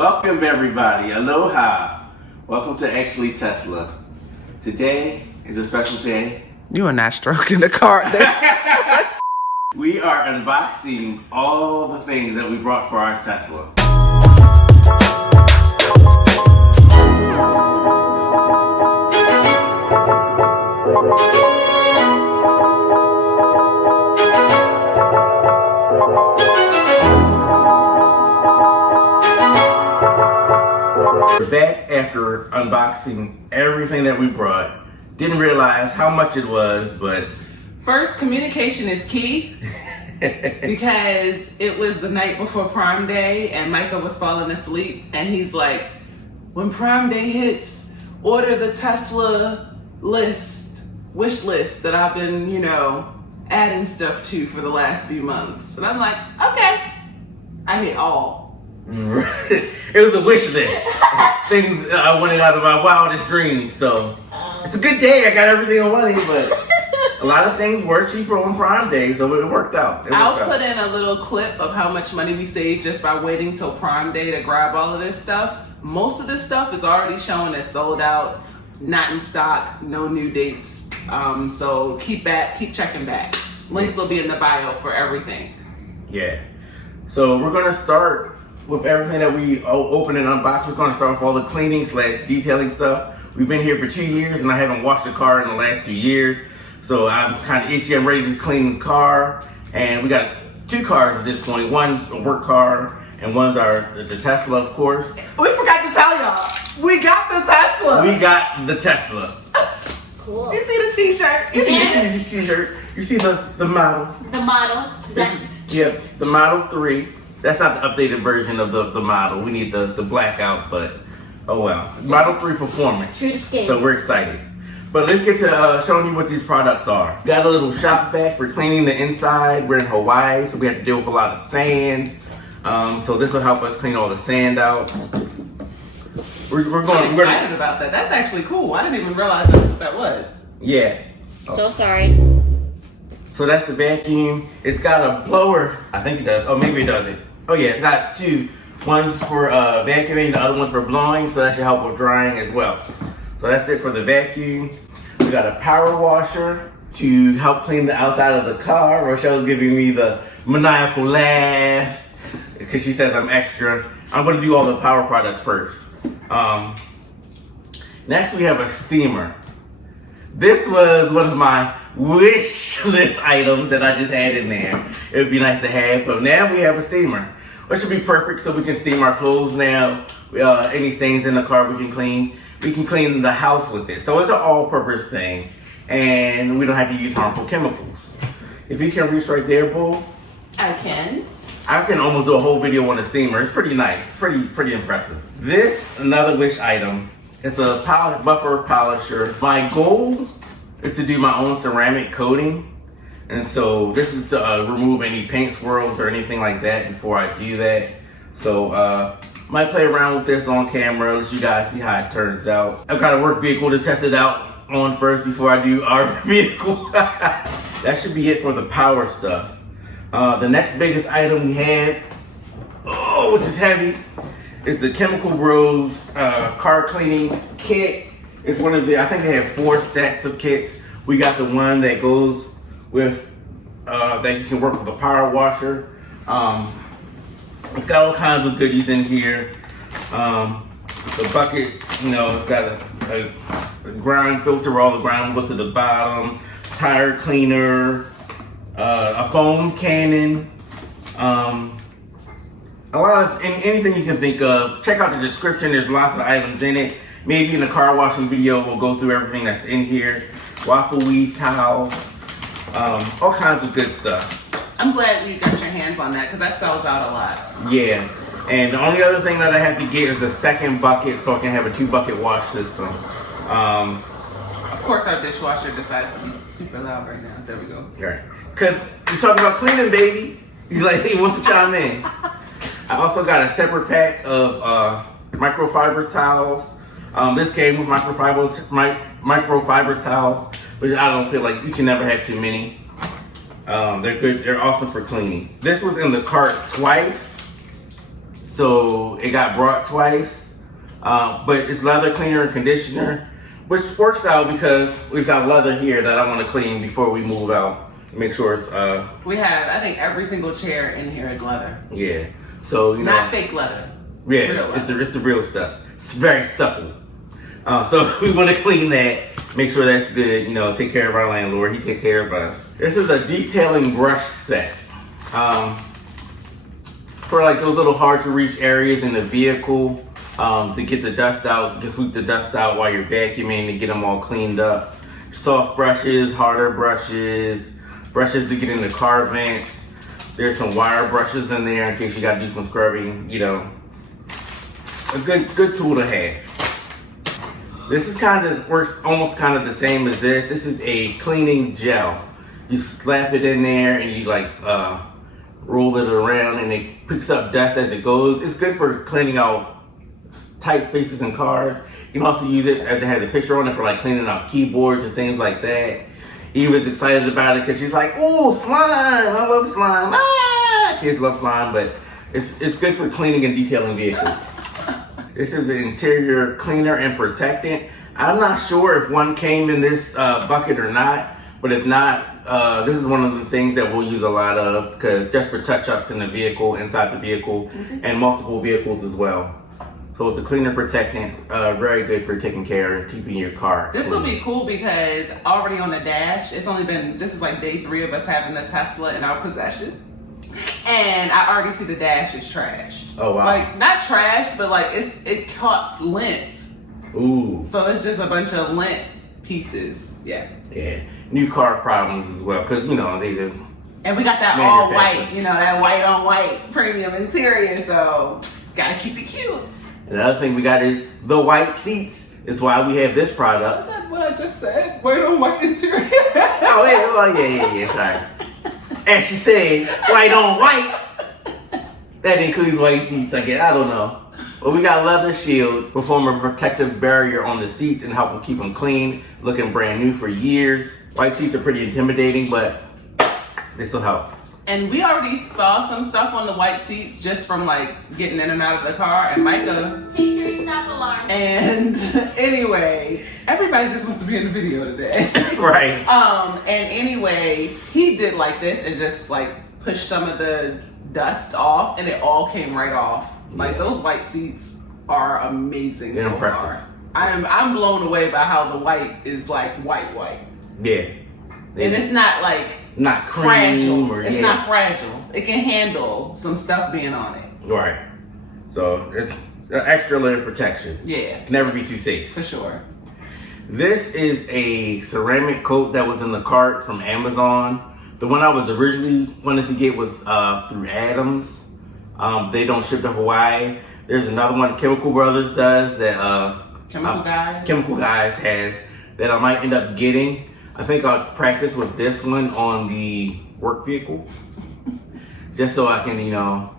Welcome everybody, aloha. Welcome to Actually Tesla. Today is a special day. You are not stroking the card there. We are unboxing all the things that we brought for our Tesla. We're back after unboxing everything that we brought. Didn't realize how much it was, but first, communication is key because it was the night before Prime Day and Micah was falling asleep and he's like, when Prime Day hits, order the Tesla wish list that I've been, adding stuff to for the last few months. And I'm like, okay. I hit all. It was a wish list. Things I wanted out of my wildest dreams. So it's a good day. I got everything I wanted, but a lot of things were cheaper on Prime Day, so it worked out. I'll put in a little clip of how much money we saved just by waiting till Prime Day to grab all of this stuff. Most of this stuff is already showing as sold out, not in stock, no new dates. So keep checking back. Links will be in the bio for everything. Yeah. So we're gonna start with everything that we open and unbox. We're gonna start with all the cleaning / detailing stuff. We've been here for 2 years and I haven't washed the car in the last 2 years. So I'm kind of itchy. I'm ready to clean the car. And we got 2 cars at this point. One's a work car and one's the Tesla, of course. We forgot to tell y'all, we got the Tesla. We got the Tesla. Cool. You see the t-shirt? You see the t-shirt. You see the model. The model. Yeah, the Model 3. That's not the updated version of the model. We need the blackout, but oh well. Model 3 Performance. True to scale. So we're excited. But let's get to showing you what these products are. Got a little shop vac for cleaning the inside. We're in Hawaii, so we have to deal with a lot of sand. So this will help us clean all the sand out. I'm excited about that. That's actually cool. I didn't even realize that's what that was. Yeah. So sorry. So that's the vacuum. It's got a blower. I think it does. Oh, maybe it doesn't. Oh yeah, it's got 2. One's for vacuuming, the other one's for blowing, so that should help with drying as well. So that's it for the vacuum. We got a power washer to help clean the outside of the car. Rochelle's giving me the maniacal laugh because she says I'm extra. I'm gonna do all the power products first. Next we have a steamer. This was one of my wish list items that I just had in there. It would be nice to have, but now we have a steamer, which should be perfect so we can steam our clothes now. Any stains in the car we can clean. We can clean the house with it. So it's an all-purpose thing, and we don't have to use harmful chemicals. If you can reach right there, Bull. I can. I can almost do a whole video on the steamer. It's pretty nice, pretty impressive. This, another wish item, is the buffer polisher. My goal is to do my own ceramic coating. And so this is to remove any paint swirls or anything like that before I do that. So might play around with this on camera, let you guys see how it turns out. I've got a work vehicle to test it out on first before I do our vehicle. That should be it for the power stuff. The next biggest item we have, which is heavy, is the Chemical Bros car cleaning kit. It's one of I think they have 4 sets of kits. We got the one that goes with, that you can work with a power washer. It's got all kinds of goodies in here. The bucket, it's got a ground filter where all the ground will go to the bottom, tire cleaner, a foam cannon, a lot of anything you can think of. Check out the description. There's lots of items in it. Maybe in the car washing video, we'll go through everything that's in here. Waffle weave towels, all kinds of good stuff. I'm glad you got your hands on that because that sells out a lot. Yeah, and the only other thing that I have to get is the second bucket so I can have a 2-bucket wash system. Of course, our dishwasher decides to be super loud right now. There we go. All right, because we're talking about cleaning, baby. He's like, he wants to chime in. I also got a separate pack of microfiber towels. This came with microfiber towels, which I don't feel like you can never have too many. They're good. They're awesome for cleaning. This was in the cart twice. So it got brought twice, but it's leather cleaner and conditioner, which works out because we've got leather here that I want to clean before we move out. Make sure it's We have, I think every single chair in here is leather. yeah. So you know, Not fake leather. yeah, Real it's the real stuff. It's very supple. So we want to clean that, make sure that's good. You know, take care of our landlord. He take care of us. This is a detailing brush set. For like those little hard to reach areas in the vehicle, to get the dust out, you can sweep the dust out while you're vacuuming to get them all cleaned up. Soft brushes, harder brushes, brushes to get in the car vents. There's some wire brushes in there in case you gotta do some scrubbing, you know. A good tool to have. This is works almost kind of the same as this. This is a cleaning gel. You slap it in there and you like roll it around and it picks up dust as it goes. It's good for cleaning out tight spaces in cars. You can also use it as it has a picture on it for like cleaning out keyboards and things like that. Eva's excited about it because she's like, "Oh, slime! I love slime! Ah!" Kids love slime, but it's good for cleaning and detailing vehicles. This is the interior cleaner and protectant. I'm not sure if one came in this bucket or not, but if not, this is one of the things that we'll use a lot of because just for touch-ups in the vehicle, inside the vehicle, and multiple vehicles as well. So it's a cleaner protectant, very good for taking care and keeping your car This clean. will be cool because already on the dash, this is like day 3 of us having the Tesla in our possession. And I already see the dash is trashed. Oh, wow. Like, not trash, but like it caught lint. Ooh. So it's just a bunch of lint pieces. Yeah. Yeah. New car problems as well, because, you know, they do. And we got that all Manufactured. white, you know, that white on white premium interior. So gotta keep it cute. Another thing we got is the white seats. It's why we have this product. Isn't that what I just said? White on white interior. Oh, wait, oh, yeah, sorry. And she said, white on white. That includes white seats, I guess. I don't know. But we got leather shield, perform a protective barrier on the seats and help them keep them clean, looking brand new for years. White seats are pretty intimidating, but they still help. And we already saw some stuff on the white seats just from like getting in and out of the car. And Micah. Hey Siri, stop alarm. And anyway, everybody just wants to be in the video today. Right. And anyway, he did like this and just like pushed some of the dust off, and it all came right off. Like those white seats are amazing. They're so impressive. far. I'm blown away by how the white is like white. Yeah. And it's not like not cream fragile. or It's yeah. not fragile. It can handle some stuff being on it. Right. So it's an extra layer of protection. Yeah, Can never be too safe. for sure. This is a ceramic coat that was in the cart from Amazon. The one I was originally wanted to get was through Adams. They don't ship to Hawaii. There's another one Chemical Brothers does that Chemical Guys has that I might end up getting. I think I'll practice with this one on the work vehicle. Just so I can, you know,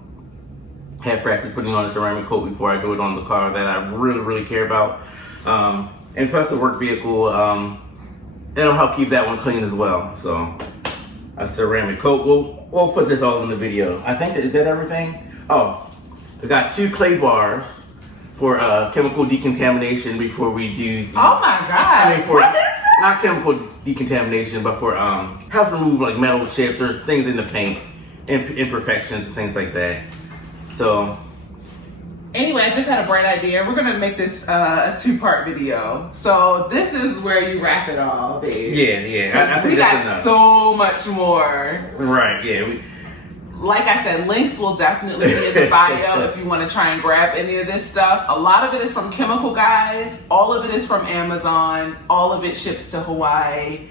have practice putting on a ceramic coat before I do it on the car that I really, really care about. And plus the work vehicle, it'll help keep that one clean as well. So a ceramic coat. We'll put this all in the video. I think, is that everything? Oh, I got 2 clay bars for chemical decontamination before we do. Oh my God! For, What is that? Not chemical decontamination, but for help remove like metal chips or things in the paint, imperfections and things like that. So Anyway, I just had a bright idea. We're gonna make this a 2-part video. So this is where you wrap it all, babe. yeah. I think we that's got enough. so much more. Right, yeah. Like I said, links will definitely be in the bio if you want to try and grab any of this stuff. A lot of it is from Chemical Guys. All of it is from Amazon. All of it ships to Hawaii.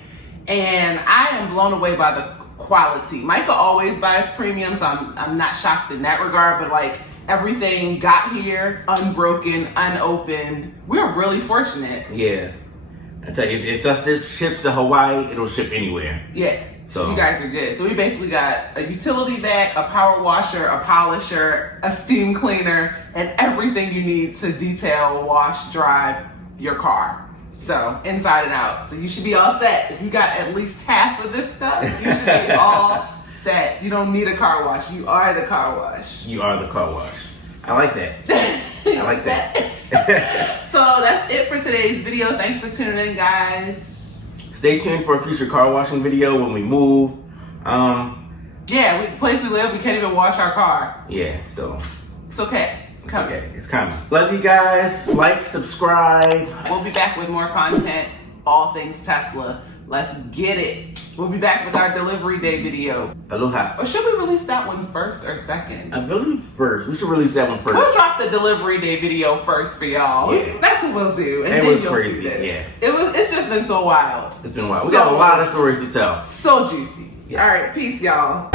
And I am blown away by the quality. Micah always buys premium, so I'm not shocked in that regard, but like everything got here unbroken, unopened. We're really fortunate. Yeah. I tell you, if stuff ships to Hawaii, it'll ship anywhere. Yeah. So So you guys are good. So we basically got a utility bag, a power washer, a polisher, a steam cleaner, and everything you need to detail, wash, dry your car. So inside and out. So you should be all set. If you got at least half of this stuff, you should be all set. You don't need a car wash. You are the car wash. you are the car wash. I like that. I like that. So that's it for today's video. Thanks for tuning in, guys. Stay tuned for a future car washing video when we move. Yeah, the place we live, we can't even wash our car. Yeah, so It's okay. It's coming. okay, it's coming. Love you guys. Like, subscribe. We'll be back with more content, all things Tesla. Let's get it. We'll be back with our delivery day video. Aloha. Or should we release that one first or second? I believe first. We should release that one first. We'll drop the delivery day video first for y'all. Yeah. That's what we'll do. And It then was you'll crazy, see this. yeah. It's just been so wild. It's been a while. We So- got a lot of stories to tell. So juicy. Yeah. All right, peace, y'all.